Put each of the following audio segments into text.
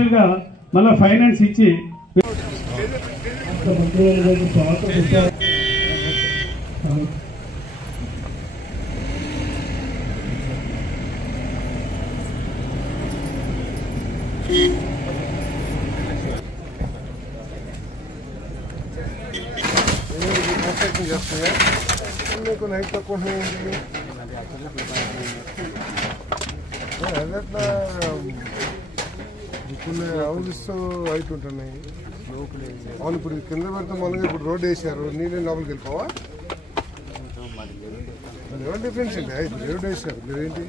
Additional గా మళ్ళీ finance ఇచ్చి నైట్ తక్కువ కొన్ని హౌసెస్ హైట్ ఉంటున్నాయి. అవును, ఇప్పుడు కింద పెడితే మొదలుగా ఇప్పుడు రోడ్డు వేసారు, నీళ్ళు లోపలికి వెళ్ళిపోవా? ఏమైనా డిఫరెన్స్ అండి. ఇప్పుడు రోడ్డు వేసారు, మీరేంటి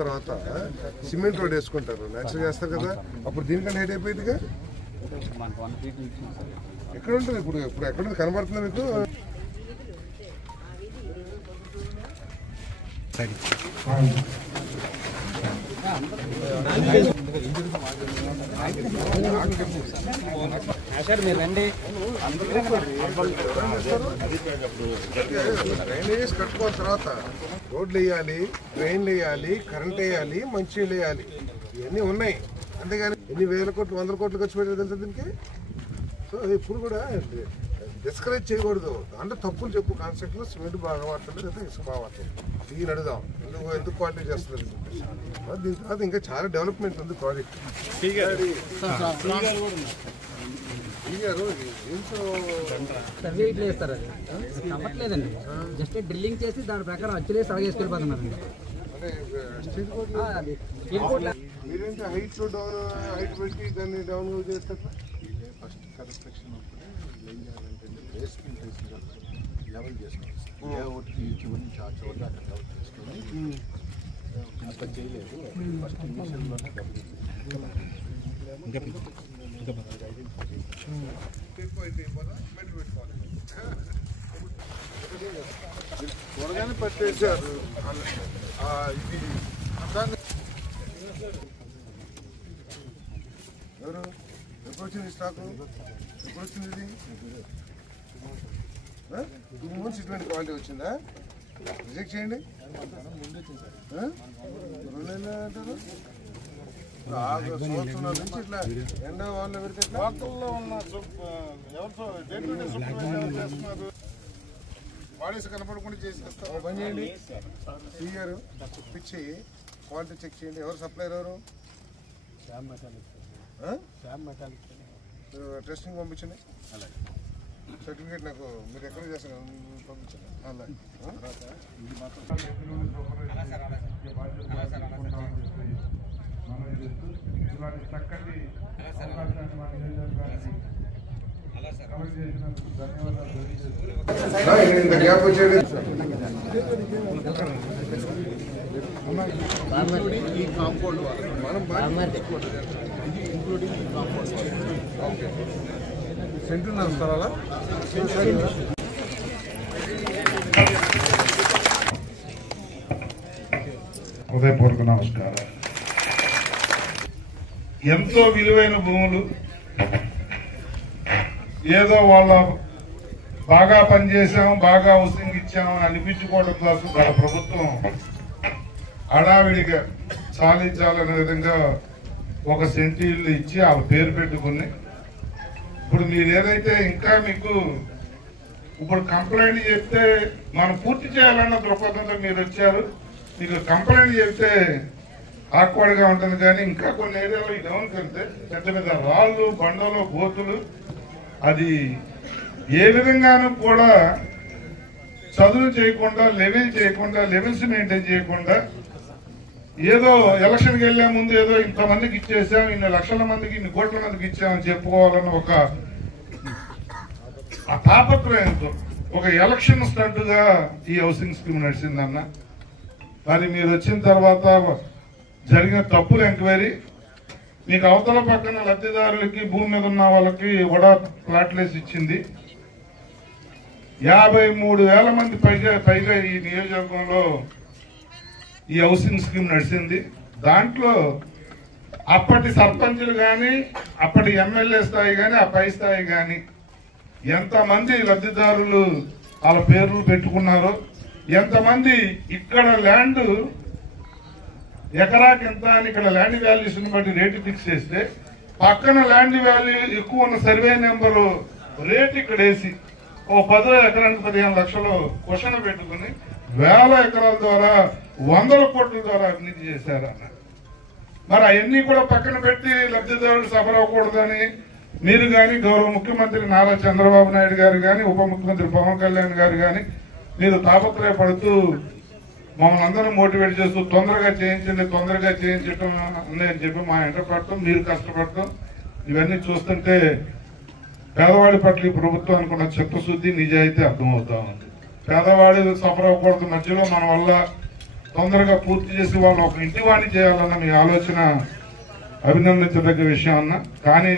తర్వాత సిమెంట్ రోడ్ వేసుకుంటారు, నేచురల్ చేస్తారు కదా, అప్పుడు దీనికంటే హైట్ అయిపోయిందిగా. ఎక్కడ ఉంటుంది ఇప్పుడు? ఇప్పుడు ఎక్కడ కనబడుతుంది మీకు? డ్రైనేజెస్ కట్టుకోవాలి, తర్వాత రోడ్లు వేయాలి, డ్రైన్లు వేయాలి, కరెంట్ వేయాలి, మంచినీళ్ళు వేయాలి, ఇవన్నీ ఉన్నాయి. అంతేగాని ఎన్ని వేల కోట్లు 100 కోట్లు ఖర్చు పెట్టేది తెలుసు దీనికి. సో ఇప్పుడు కూడా డిస్కరేజ్ చేయకూడదు. దాంట్లో తప్పులు చెప్పు. కాన్సెప్ట్ లో సిమెంట్ బాగా వాడుతుంది లేదా ఇసుక బాగా వాడుతుంది, ఇది నడుదాం, ఎందుకు క్వాలిటీ చేస్తుంది. దీని తర్వాత ఇంకా చాలా డెవలప్మెంట్ ఉంది ప్రాజెక్ట్. సర్వే ఇట్లా చేస్తారు, అది నమ్మట్లేదండి. జస్ట్ డ్రిల్లింగ్ చేసి దాని ప్రకారం అచ్చులే సరగేసుకెళ్ళిపోతున్నారండి. మీరేంటి హైట్ డౌన్, హైట్ పెట్టి దాన్ని డౌన్ చేస్తారు. ఫస్ట్ కన్స్ట్రక్షన్ ఏం చేయాలంటే బేస్మెంట్ లెవెల్ చేసుకోవాలి. ఏ ఒకటి చివరి నుంచి ఆ చివరి అక్కడ లెవెల్ చేసుకొని అక్కడ చేయలేదు. ఫస్ట్ ఇనిషియల్లోనే త్వరగానే పట్టేశారు. ఎవరు ఎప్పుడు వచ్చింది స్టాకు? ఎప్పుడు వచ్చింది ఇది? 2 months ఇటువంటి క్వాలిటీ వచ్చిందా? రిజెక్ట్ చేయండి. 2 నెలలు అంటారు. సంవత్సరం నుంచి ఇట్లా ఎండ వాళ్ళు పెడితే వాడేసి కనపడకుండా చేసేస్తాం. పని చేయండి, సీఆర్ పిచ్చి క్వాలిటీ చెక్ చేయండి. ఎవరు సప్లైర్? ఎవరు? టెస్టింగ్ పంపించండి. సర్టిఫికేట్ నాకు మీరు ఎక్కడ చేస్తారు పంపించండి. ఇంత గ్యాప్ వచ్చేది సెంటర్ స్థలాలా? హృదయపూర్వక నమస్కారం. ఎంతో విలువైన భూములు ఏదో వాళ్ళ బాగా పనిచేసాం, బాగా హౌసింగ్ ఇచ్చాం అనిపించుకోవడం కోసం గత ప్రభుత్వం హడావిడిగా చాలించాలనే విధంగా ఒక సెంటు ఇల్లు ఇచ్చి ఆ పేరు పెట్టుకుని ఇప్పుడు మీరు ఏదైతే ఇంకా మీకు ఇప్పుడు కంప్లైంట్ చెప్తే మనం పూర్తి చేయాలన్న దృక్పథంతో మీరు వచ్చారు. మీకు కంప్లైంట్ చెప్తే ఆక్వర్డ్ గా ఉంటుంది, కానీ ఇంకా కొన్ని ఏరియాలో ఈ డౌన్ కంటే పెద్ద పెద్ద రాళ్ళు, బండలు, గోతులు, అది ఏ విధంగానూ కూడా చదువు చేయకుండా, లెవెల్స్ మెయింటైన్ చేయకుండా ఏదో ఎలక్షన్కి వెళ్లే ముందు ఏదో ఇంతమందికి ఇచ్చేసాం, ఇన్ని లక్షల మందికి, ఇన్ని కోట్ల మందికి ఇచ్చామని చెప్పుకోవాలన్న ఒక ఆ తాపత్రయంతో ఒక ఎలక్షన్ స్టంట్ గా ఈ హౌసింగ్ స్కీమ్ నడిచిందన్న. మరి మీరు వచ్చిన తర్వాత జరిగిన తప్పుల ఎంక్వైరీ, మీకు అవతల పక్కన లబ్ధిదారులకి, భూమి మీద ఉన్న వాళ్ళకి కూడా ప్లాట్లేసి ఇచ్చింది. 53,000 మంది పైగా ఈ నియోజకవర్గంలో ఈ హౌసింగ్ స్కీమ్ నడిచింది. దాంట్లో అప్పటి సర్పంచులు కానీ, అప్పటి ఎమ్మెల్యే స్థాయి కానీ, ఆ పై స్థాయి కానీ ఎంతమంది లబ్ధిదారులు వాళ్ళ పేర్లు పెట్టుకున్నారో, ఎంతమంది ఇక్కడ ల్యాండ్ ఎకరాకి ఎంత అని ఇక్కడ ల్యాండ్ వాల్యూస్ని బట్టి రేటు ఫిక్స్ చేస్తే పక్కన ల్యాండ్ వాల్యూ ఎక్కువ ఉన్న సర్వే నెంబరు రేటు ఇక్కడ వేసి ఓ 10 ఎకరానికి 15 లక్షలు క్వశ్చన్ పెట్టుకుని వేల ఎకరాల ద్వారా 100 కోట్ల ద్వారా అవినీతి చేశారన్న. మరి అవన్నీ కూడా పక్కన పెట్టి లబ్ధిదారులు సఫర్ అవ్వకూడదని మీరు కానీ గౌరవ ముఖ్యమంత్రి నారా చంద్రబాబు నాయుడు గారు కానీ ఉప ముఖ్యమంత్రి పవన్ కళ్యాణ్ గారు కానీ మీరు తాపత్రయపడుతూ మమ్మల్ని అందరూ మోటివేట్ చేస్తూ తొందరగా చేయించడం అని చెప్పి మా ఎంట పడతాం, మీరు కష్టపడతాం. ఇవన్నీ చూస్తుంటే పేదవాడి పట్ల ఈ ప్రభుత్వం అనుకున్న చిత్తశుద్ధి నిజాయితీ అర్థమవుతా ఉంది. పేదవాడి సఫర్ అవ్వకూడదు, మధ్యలో మన వల్ల తొందరగా పూర్తి చేసి వాళ్ళు ఒక ఇంటి వాణి చేయాలన్న మీ ఆలోచన అభినందించదగ్గ విషయం అన్న. కానీ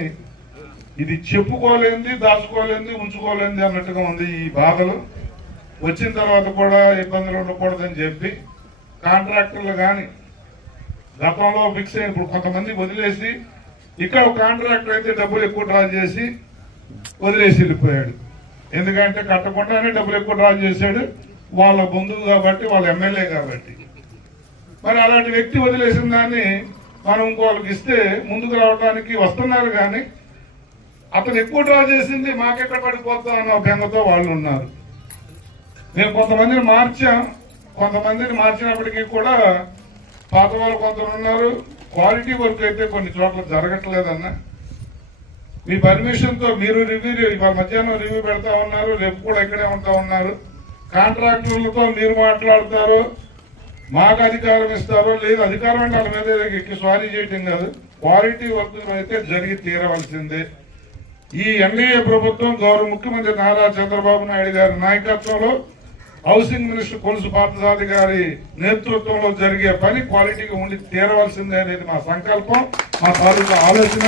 ఇది చెప్పుకోలేంది, దాచుకోలేంది, ఉంచుకోలేంది అన్నట్టుగా ఉంది. ఈ బాధలు వచ్చిన తర్వాత కూడా ఇబ్బందులు ఉండకూడదని చెప్పి కాంట్రాక్టర్లు కానీ గతంలో ఫిక్స్ అయిన ఇప్పుడు కొంతమంది వదిలేసి ఇక్కడ కాంట్రాక్టర్ అయితే డబ్బులు ఎక్కువ డ్రా చేసి వదిలేసి వెళ్ళిపోయాడు. ఎందుకంటే కట్టకుండానే డబ్బులు ఎక్కువ డ్రా చేశాడు, వాళ్ళ బంధువు కాబట్టి, వాళ్ళ ఎమ్మెల్యే కాబట్టి. మరి అలాంటి వ్యక్తి వదిలేసిన దాన్ని మనం ఇంకోళ్ళకి ఇస్తే ముందుకు రావడానికి వస్తున్నారు. కానీ అతను ఎక్కువ డ్రా చేసింది మాకెక్కడ పడిపోతాం అన్న బెంగతో వాళ్ళు ఉన్నారు. మేము కొంతమందిని మార్చినప్పటికీ కూడా పాత వాళ్ళు కొంతమంది ఉన్నారు. క్వాలిటీ వర్క్ అయితే కొన్ని చోట్ల జరగట్లేదన్న. మీ పర్మిషన్ తో మీరు రివ్యూ ఇవాళ మధ్యాహ్నం రివ్యూ పెడతా ఉన్నారు, రేపు కూడా ఇక్కడే ఉంటా ఉన్నారు. కాంట్రాక్టర్లతో మీరు మాట్లాడతారు, మాకు అధికారం ఇస్తారో లేదు. అధికారం అంటే వాళ్ళ మీద ఎక్కి స్వారీ చేయటం కాదు, క్వాలిటీ వర్క్ అయితే జరిగి తీరవలసిందే. ఈ ఎన్డీఏ ప్రభుత్వం గౌరవ ముఖ్యమంత్రి నారా చంద్రబాబు నాయుడు గారి నాయకత్వంలో హౌసింగ్ మినిస్టర్ కొలుసు పార్థసారథి గారి నేతృత్వంలో జరిగే పని క్వాలిటీగా ఉండి తీరవలసిందే అనేది మా సంకల్పం, మా తాలూకా ఆలోచన.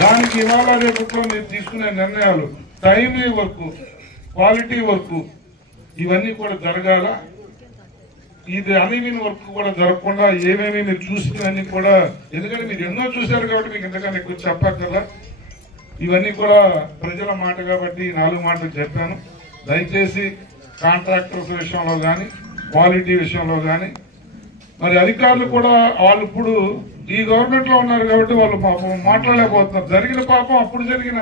దానికి ఇవాళ రేపు మీరు తీసుకునే నిర్ణయాలు టైమ్లీ వర్క్, క్వాలిటీ వర్క్ ఇవన్నీ కూడా జరగాల. ఇది అన్ఈవెన్ వర్క్ కూడా జరగకుండా ఏమేమి మీరు చూసినవన్నీ కూడా, ఎందుకంటే మీరు ఎన్నో చూశారు కాబట్టి మీకు ఇంతకన్నా ఎక్కువ చెప్పక్కర్లా. ఇవన్నీ కూడా ప్రజల మాట కాబట్టి 4 మాటలు చెప్పాను. దయచేసి కాంట్రాక్టర్స్ విషయంలో కానీ, క్వాలిటీ విషయంలో కానీ, మరి అధికారులు కూడా వాళ్ళు ఇప్పుడు ఈ గవర్నమెంట్ లో ఉన్నారు కాబట్టి వాళ్ళు పాపం మాట్లాడలేకపోతున్నారు. జరిగిన పాపం అప్పుడు జరిగిన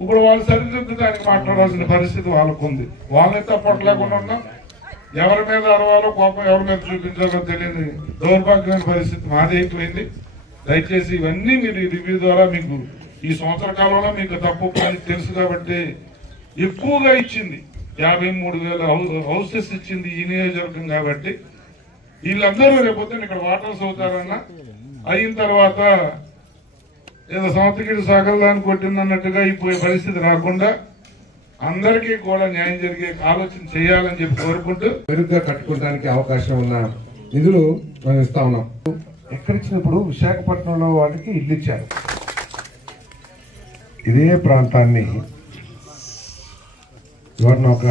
ఇప్పుడు వాళ్ళు సరిదిద్దడానికి మాట్లాడాల్సిన పరిస్థితి వాళ్ళకు ఉంది. వాళ్ళని తప్పట్లేకుండా ఉన్నాం. ఎవరి మీద అరవాలో కోపం ఎవరి మీద చూపించాలో తెలియని దౌర్భాగ్యమైన పరిస్థితి మాది అయిపోయింది. దయచేసి ఇవన్నీ మీరు ఈ రివ్యూ ద్వారా మీకు ఈ సంవత్సర కాలంలో మీకు తప్పు పని తెలుసు కాబట్టి ఎక్కువగా ఇచ్చింది 53,000 హౌసెస్ ఇచ్చింది ఈ నియోజకవర్గం కాబట్టి వీళ్ళందరూ రేపొద్దున ఇక్కడ వాటర్స్ అవుతారన్నా అయిన తర్వాత ఏదో సంవత్సరం సాగలదాన్ని కొట్టిందన్నట్టుగా అయిపోయే పరిస్థితి రాకుండా అందరికీ కూడా న్యాయం జరిగే ఆలోచన చేయాలని చెప్పి కోరుకుంటూ మెరుగ్గా కట్టుకోవడానికి అవకాశం ఉన్న నిధులు మనం ఇస్తా ఉన్నాం. ఎక్కడిచ్చినప్పుడు విశాఖపట్నంలో వాళ్ళకి ఇల్లు ఇచ్చారు. ఇదే ప్రాంతాన్ని ఎవరిని ఒక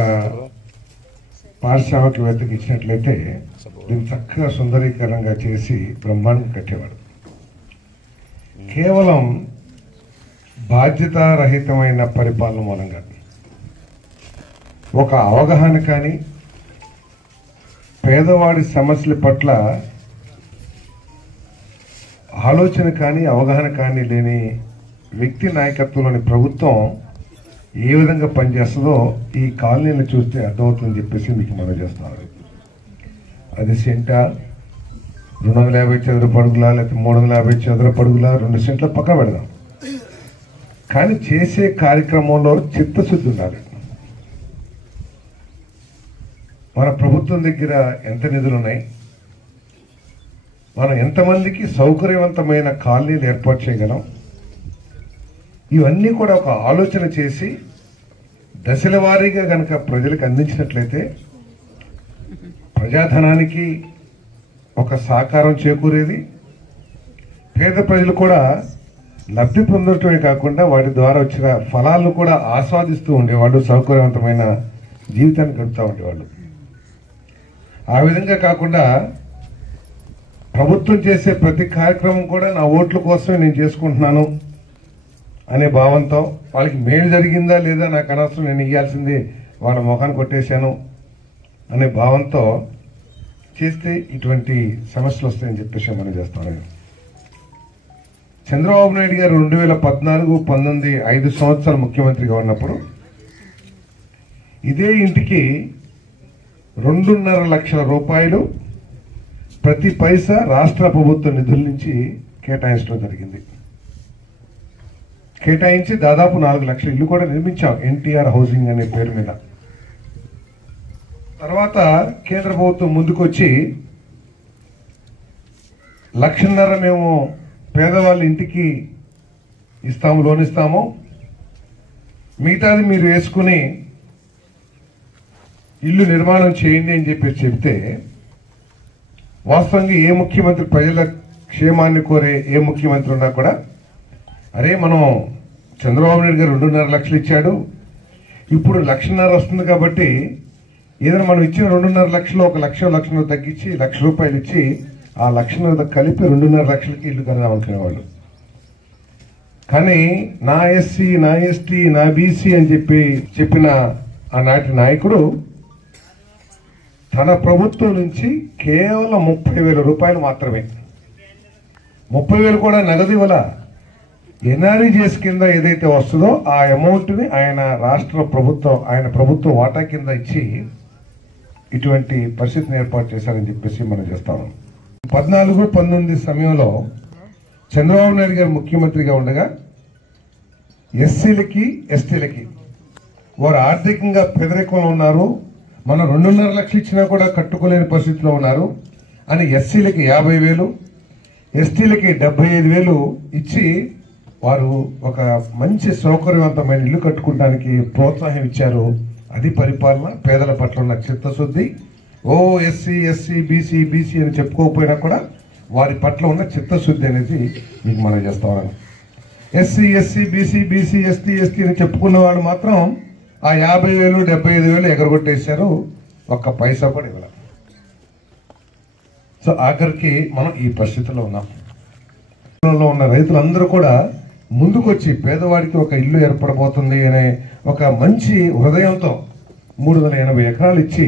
పారిశ్రామికవేత్తకి ఇచ్చినట్లయితే దీన్ని చక్కగా సుందరీకరణంగా చేసి బ్రహ్మాండం కట్టేవాడు. కేవలం బాధ్యతారహితమైన పరిపాలన మూలంగా ఒక అవగాహన కానీ, పేదవాడి సమస్యల పట్ల ఆలోచన కానీ, అవగాహన కానీ లేని వ్యక్తి నాయకత్వంలోని ప్రభుత్వం ఏ విధంగా పనిచేస్తుందో ఈ కాలనీలు చూస్తే అర్థమవుతుందని చెప్పేసి మీకు మనం చేస్తున్నారు. అది సెంటా 250 చదరపు అడుగులా, లేకపోతే 350 చదరపు అడుగులా, 2 సెంట్ల పక్క పెడదాం. కానీ చేసే కార్యక్రమంలో చిత్తశుద్ధి ఉండాలి. మన ప్రభుత్వం దగ్గర ఎంత నిధులు ఉన్నాయి, మనం ఎంతమందికి సౌకర్యవంతమైన కాలనీలు ఏర్పాటు చేయగలం, ఇవన్నీ కూడా ఒక ఆలోచన చేసి దశల వారీగా కనుక ప్రజలకు అందించినట్లయితే ప్రజాధనానికి ఒక సహకారం చేకూరేది. పేద ప్రజలు కూడా లబ్ధి పొందటమే కాకుండా వాటి ద్వారా వచ్చిన ఫలాలను కూడా ఆస్వాదిస్తూ ఉండేవాళ్ళు, సౌకర్యవంతమైన జీవితాన్ని గడుపుతూ ఉండేవాళ్ళు. ఆ విధంగా కాకుండా ప్రభుత్వం చేసే ప్రతి కార్యక్రమం కూడా నా ఓట్ల కోసమే నేను చేసుకుంటున్నాను అనే భావంతో, వాళ్ళకి మేలు జరిగిందా లేదా నాకు అనవసరం, నేను ఇవ్వాల్సింది వాళ్ళ ముఖాన్ని కొట్టేశాను అనే భావంతో చేస్తే ఇటువంటి సమస్యలు వస్తాయని చెప్పేసి మనం చేస్తాను. చంద్రబాబు నాయుడు గారు 2014, 19 5 సంవత్సరాలు ముఖ్యమంత్రిగా ఉన్నప్పుడు ఇదే ఇంటికి 2.5 లక్షల రూపాయలు ప్రతి పైసా రాష్ట్ర ప్రభుత్వ నిధుల నుంచి కేటాయించడం జరిగింది. కేటాయించి దాదాపు 4 లక్షల ఇల్లు కూడా నిర్మించాం ఎన్టీఆర్ హౌసింగ్ అనే పేరు మీద. తర్వాత కేంద్ర ప్రభుత్వం ముందుకొచ్చి 1.5 లక్ష మేము పేదవాళ్ళ ఇంటికి ఇస్తాము, లోన్ ఇస్తాము, మిగతాది మీరు వేసుకుని ఇల్లు నిర్మాణం చేయండి అని చెప్పి చెప్తే, వాస్తవంగా ఏ ముఖ్యమంత్రి ప్రజల క్షేమాన్ని కోరే ఏ ముఖ్యమంత్రి ఉన్నా కూడా అరే మనం చంద్రబాబు నాయుడు గారు 2.5 లక్షలు ఇచ్చాడు, ఇప్పుడు 1.5 లక్ష వస్తుంది కాబట్టి ఏదైనా మనం ఇచ్చిన 2.5 లక్షలు 1 లక్ష తగ్గించి 1 లక్ష రూపాయలు ఇచ్చి ఆ 1 లక్ష కలిపి 2.5 లక్షలకి ఇల్లు కడదాం అనుకునేవాళ్ళు. కానీ నా ఎస్సీ, నా ఎస్టీ, నా బీసీ అని చెప్పిన ఆనాటి నాయకుడు తన ప్రభుత్వం నుంచి కేవలం 30,000 రూపాయలు మాత్రమే, 30,000 కూడా నగదు ఇవ్వాల, ఎన్ఆర్ఈజీఎస్ కింద ఏదైతే వస్తుందో ఆ అమౌంట్ ని ఆయన రాష్ట్ర ప్రభుత్వం, ఆయన ప్రభుత్వ వాటా కింద ఇచ్చి ఇటువంటి పరిస్థితిని ఏర్పాటు చేశారని చెప్పేసి మనం చేస్తాము. 14, 19 సమయంలో చంద్రబాబు నాయుడు గారు ముఖ్యమంత్రిగా ఉండగా ఎస్సీలకి, ఎస్టీలకి వారు ఆర్థికంగా పేదరికంలో ఉన్నారు, మనం 2.5 లక్షలు ఇచ్చినా కూడా కట్టుకోలేని పరిస్థితిలో ఉన్నారు అని ఎస్సీలకి 50,000, ఎస్టీలకి 75,000 ఇచ్చి వారు ఒక మంచి సౌకర్యవంతమైన ఇల్లు కట్టుకోవడానికి ప్రోత్సాహం ఇచ్చారు. అది పరిపాలన, పేదల పట్ల ఉన్న చిత్తశుద్ధి. ఓ ఎస్సీ బీసీ అని చెప్పుకోకపోయినా కూడా వారి పట్ల ఉన్న చిత్తశుద్ధి అనేది మీకు మనం చేస్తా ఉన్నాను. ఎస్సీ బీసీ ఎస్టీ అని చెప్పుకున్న వాళ్ళు మాత్రం ఆ 50,000, 75,000 ఎగరగొట్టేశారు, ఒక్క పైసా కూడా ఇవ్వాలి. సో ఆఖరికి మనం ఈ పరిస్థితిలో ఉన్నాం. ఉన్న రైతులందరూ కూడా ముందుకొచ్చి పేదవాడికి ఒక ఇల్లు ఏర్పడబోతుంది అనే ఒక మంచి హృదయంతో 380 ఎకరాలు ఇచ్చి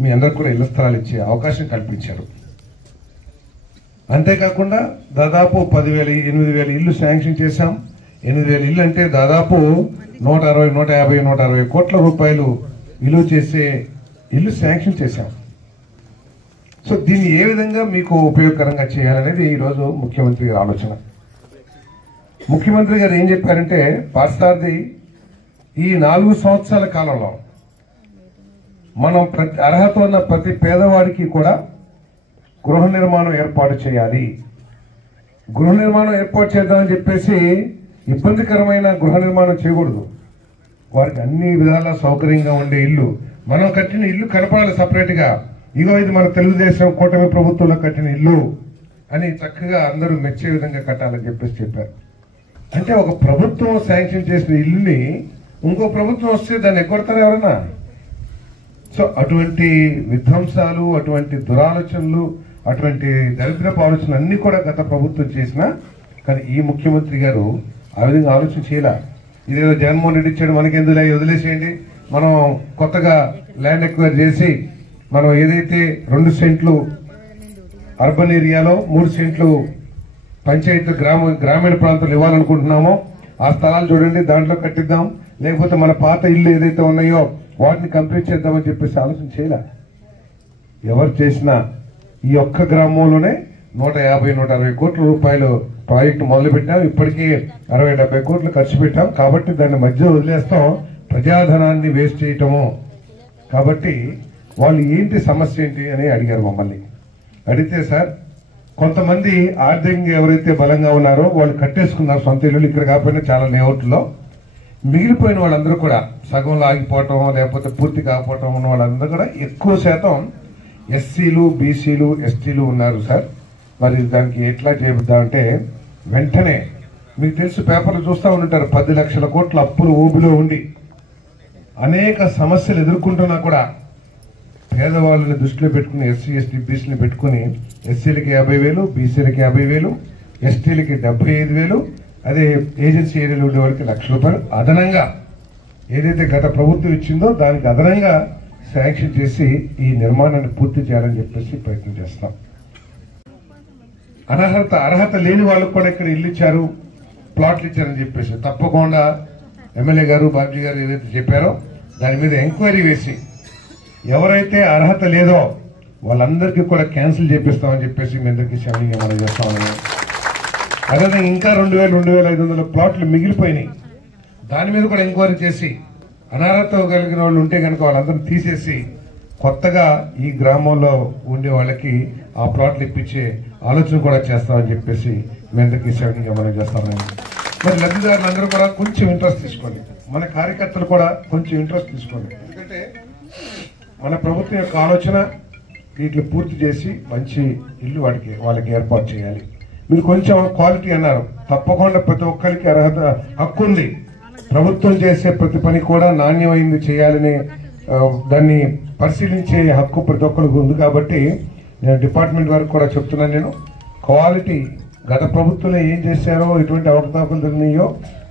మీ అందరికి కూడా ఇళ్ల స్థలాలు ఇచ్చే అవకాశం కల్పించారు. అంతేకాకుండా దాదాపు 10,000, 8,000 ఇల్లు శాంక్షన్ చేశాం. 8,000 ఇల్లు అంటే దాదాపు 160, 150, 160 కోట్ల రూపాయలు విలువ చేసే ఇల్లు శాంక్షన్ చేశాం. సో దీన్ని ఏ విధంగా మీకు ఉపయోగకరంగా చేయాలనేది ఈరోజు ముఖ్యమంత్రి గారి ఆలోచన. ముఖ్యమంత్రి గారు ఏం చెప్పారంటే, పార్సారథి ఈ 4 సంవత్సరాల కాలంలో మనం అర్హత ఉన్న ప్రతి పేదవాడికి కూడా గృహ నిర్మాణం ఏర్పాటు చేయాలి. గృహ నిర్మాణం ఏర్పాటు చేద్దామని చెప్పేసి ఇబ్బందికరమైన గృహ నిర్మాణం చేయకూడదు. వారికి అన్ని విధాలా సౌకర్యంగా ఉండే ఇల్లు, మనం కట్టిన ఇల్లు కనపడాలి సపరేట్ గా, ఇగో ఇది మన తెలుగుదేశం కూటమి ప్రభుత్వంలో కట్టిన ఇల్లు అని చక్కగా అందరూ మెచ్చే విధంగా కట్టాలని చెప్పేసి చెప్పారు. అంటే ఒక ప్రభుత్వం శాంక్షన్ చేసిన ఇల్లుని ఇంకో ప్రభుత్వం వస్తే దాన్ని ఎగ్గొడతారు ఎవరన్నా? సో అటువంటి విధ్వంసాలు, అటువంటి దురాలోచనలు, అటువంటి దరిద్రపు ఆలోచనలు అన్ని కూడా గత ప్రభుత్వం చేసిన, కానీ ఈ ముఖ్యమంత్రి గారు ఆ విధంగా ఆలోచన చేయాల. ఇదేదో జగన్మోహన్ రెడ్డి ఇచ్చాడు మనకెందుకు వదిలేసేయండి, మనం కొత్తగా ల్యాండ్ ఎక్వైర్ చేసి మనం ఏదైతే 2 సెంట్లు అర్బన్ ఏరియాలో 3 సెంట్లు పంచాయతీ గ్రామీణ ప్రాంతాలు ఇవ్వాలనుకుంటున్నామో ఆ స్థలాలు చూడండి, దాంట్లో కట్టిద్దాం, లేకపోతే మన పాత ఇల్లు ఏదైతే ఉన్నాయో వాటిని కంప్లీట్ చేద్దామని చెప్పేసి ఆలోచన చేయలే. ఎవరు చేసినా ఈ ఒక్క గ్రామంలోనే 150, 160 కోట్ల రూపాయలు ప్రాజెక్టు మొదలు పెట్టాం. ఇప్పటికీ 60, 70 కోట్లు ఖర్చు పెట్టాం. కాబట్టి దాన్ని మధ్యలో వదిలేస్తాం, ప్రజాధనాన్ని వేస్ట్ చేయటము. కాబట్టి వాళ్ళు ఏంటి సమస్య ఏంటి అని అడిగారు మమ్మల్ని. అడిగితే సార్, కొంతమంది ఆర్థికంగా ఎవరైతే బలంగా ఉన్నారో వాళ్ళు కట్టేసుకున్నారు సొంత ఇల్లు, ఇక్కడ కాకపోయినా చాలా లేఅవుట్లో. మిగిలిపోయిన వాళ్ళందరూ కూడా సగంలో ఆగిపోవటం, లేకపోతే పూర్తి కాకపోవటం ఉన్న వాళ్ళందరూ కూడా ఎక్కువ శాతం ఎస్సీలు, బీసీలు, ఎస్టీలు ఉన్నారు సార్. మరి దానికి ఎట్లా చేద్దామంటే, వెంటనే మీకు తెలుసు, పేపర్లు చూస్తూ ఉంటారు, 10 లక్షల కోట్ల అప్పులు ఊబిలో ఉండి అనేక సమస్యలు ఎదుర్కొంటున్నా కూడా పేదవాళ్ళని దృష్టిలో పెట్టుకుని ఎస్సీ, ఎస్టీ, బీసీని పెట్టుకుని ఎస్సీలకి 50,000, బీసీలకి 50,000, ఎస్టీలకి 75,000, అదే ఏజెన్సీ ఏరియాలో ఉండే వాళ్ళకి 1,00,000 రూపాయలు అదనంగా ఏదైతే గత ప్రభుత్వం ఇచ్చిందో దానికి అదనంగా శాంక్షన్ చేసి ఈ నిర్మాణాన్ని పూర్తి చేయాలని చెప్పేసి ప్రయత్నం చేస్తాం. అర్హత లేని వాళ్ళకు కూడా ఇక్కడ ఇల్లు ఇచ్చారు, ప్లాట్లు ఇచ్చారని చెప్పేసి తప్పకుండా ఎమ్మెల్యే గారు బాబ్జీ గారు ఏదైతే చెప్పారో దాని మీద ఎంక్వైరీ వేసి ఎవరైతే అర్హత లేదో వాళ్ళందరికీ కూడా క్యాన్సిల్ చేపిస్తామని చెప్పేసి మీ అందరికీ శ్రమణీయంగా మనం చేస్తామని. అదేవిధంగా ఇంకా 2,500 ప్లాట్లు మిగిలిపోయినాయి, దాని మీద కూడా ఎంక్వైరీ చేసి అనర్హత కలిగిన వాళ్ళు ఉంటే కనుక వాళ్ళందరూ తీసేసి కొత్తగా ఈ గ్రామంలో ఉండే వాళ్ళకి ఆ ప్లాట్లు ఇప్పించే ఆలోచన కూడా చేస్తామని చెప్పేసి మీ అందరికీ శ్రమణీయంగా మనం చేస్తామని. మరి లబ్ధిదారులందరూ కూడా కొంచెం ఇంట్రెస్ట్ తీసుకోండి, మన కార్యకర్తలు కూడా కొంచెం ఇంట్రెస్ట్ తీసుకోండి. ఎందుకంటే మన ప్రభుత్వం యొక్క ఆలోచన వీటిని పూర్తి చేసి మంచి ఇల్లు వాళ్ళకి ఏర్పాటు చేయాలి. మీరు కొంచెం క్వాలిటీ అన్నారు, తప్పకుండా ప్రతి ఒక్కరికి అర్హత హక్కు ఉంది. ప్రభుత్వం చేసే ప్రతి పని కూడా నాణ్యమైంది చేయాలని దాన్ని పరిశీలించే హక్కు ప్రతి ఒక్కరికి ఉంది. కాబట్టి నేను డిపార్ట్మెంట్ వారికి కూడా చెప్తున్నాను, నేను క్వాలిటీ గత ప్రభుత్వంలో ఏం చేశారో ఎటువంటి అవకతవకలు జరిగినాయో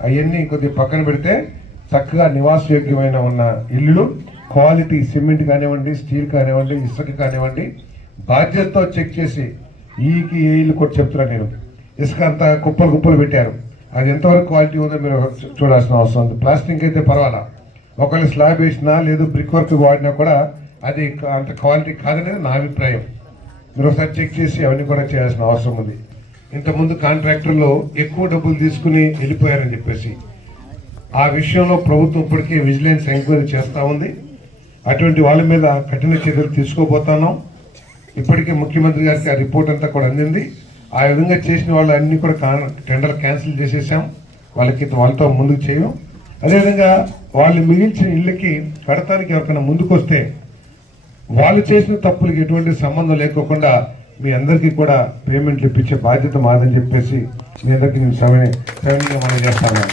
అవన్నీ కొద్దిగా పక్కన పెడితే చక్కగా నివాసయోగ్యమైన ఉన్న ఇల్లు క్వాలిటీ సిమెంట్ కానివ్వండి, స్టీల్ కానివ్వండి, ఇసుక కానివ్వండి బాధ్యతతో చెక్ చేసి ఈకి ఏ ఇల్లు కూడా చెప్తున్నాను నేను. ఇసుక అంతా కుప్పలు పెట్టారు, అది ఎంతవరకు క్వాలిటీ ఉందో మీరు చూడాల్సిన అవసరం ఉంది. ప్లాస్టింగ్ అయితే పర్వాలా, ఒకళ్ళు స్లాబ్ వేసినా లేదు బ్రిక్ వర్క్ వాడినా కూడా అది అంత క్వాలిటీ కాదనేది నా అభిప్రాయం. మీరు ఒకసారి చెక్ చేసి అవన్నీ కూడా చేయాల్సిన అవసరం ఉంది. ఇంతకుముందు కాంట్రాక్టర్లు ఎక్కువ డబ్బులు తీసుకుని వెళ్ళిపోయారని చెప్పేసి ఆ విషయంలో ప్రభుత్వం ఇప్పటికే విజిలెన్స్ ఎంక్వైరీ చేస్తా ఉంది. అటువంటి వాళ్ళ మీద కఠిన చర్యలు తీసుకోబోతున్నాం. ఇప్పటికే ముఖ్యమంత్రి గారికి ఆ రిపోర్ట్ అంతా కూడా అందింది. ఆ విధంగా చేసిన వాళ్ళు అన్ని కూడా టెండర్ క్యాన్సిల్ చేసేసాం, వాళ్ళతో ముందుకు చేయం. అదేవిధంగా వాళ్ళు మిగిల్చిన ఇళ్ళకి కడతానికి ఎవరికైనా ముందుకు వస్తే వాళ్ళు చేసిన తప్పులకి ఎటువంటి సంబంధం లేకోకుండా మీ అందరికీ కూడా పేమెంట్లు ఇప్పించే బాధ్యత మాదని చెప్పేసి మీ అందరికీ నేను సవినీయంగా మనం చేస్తాను.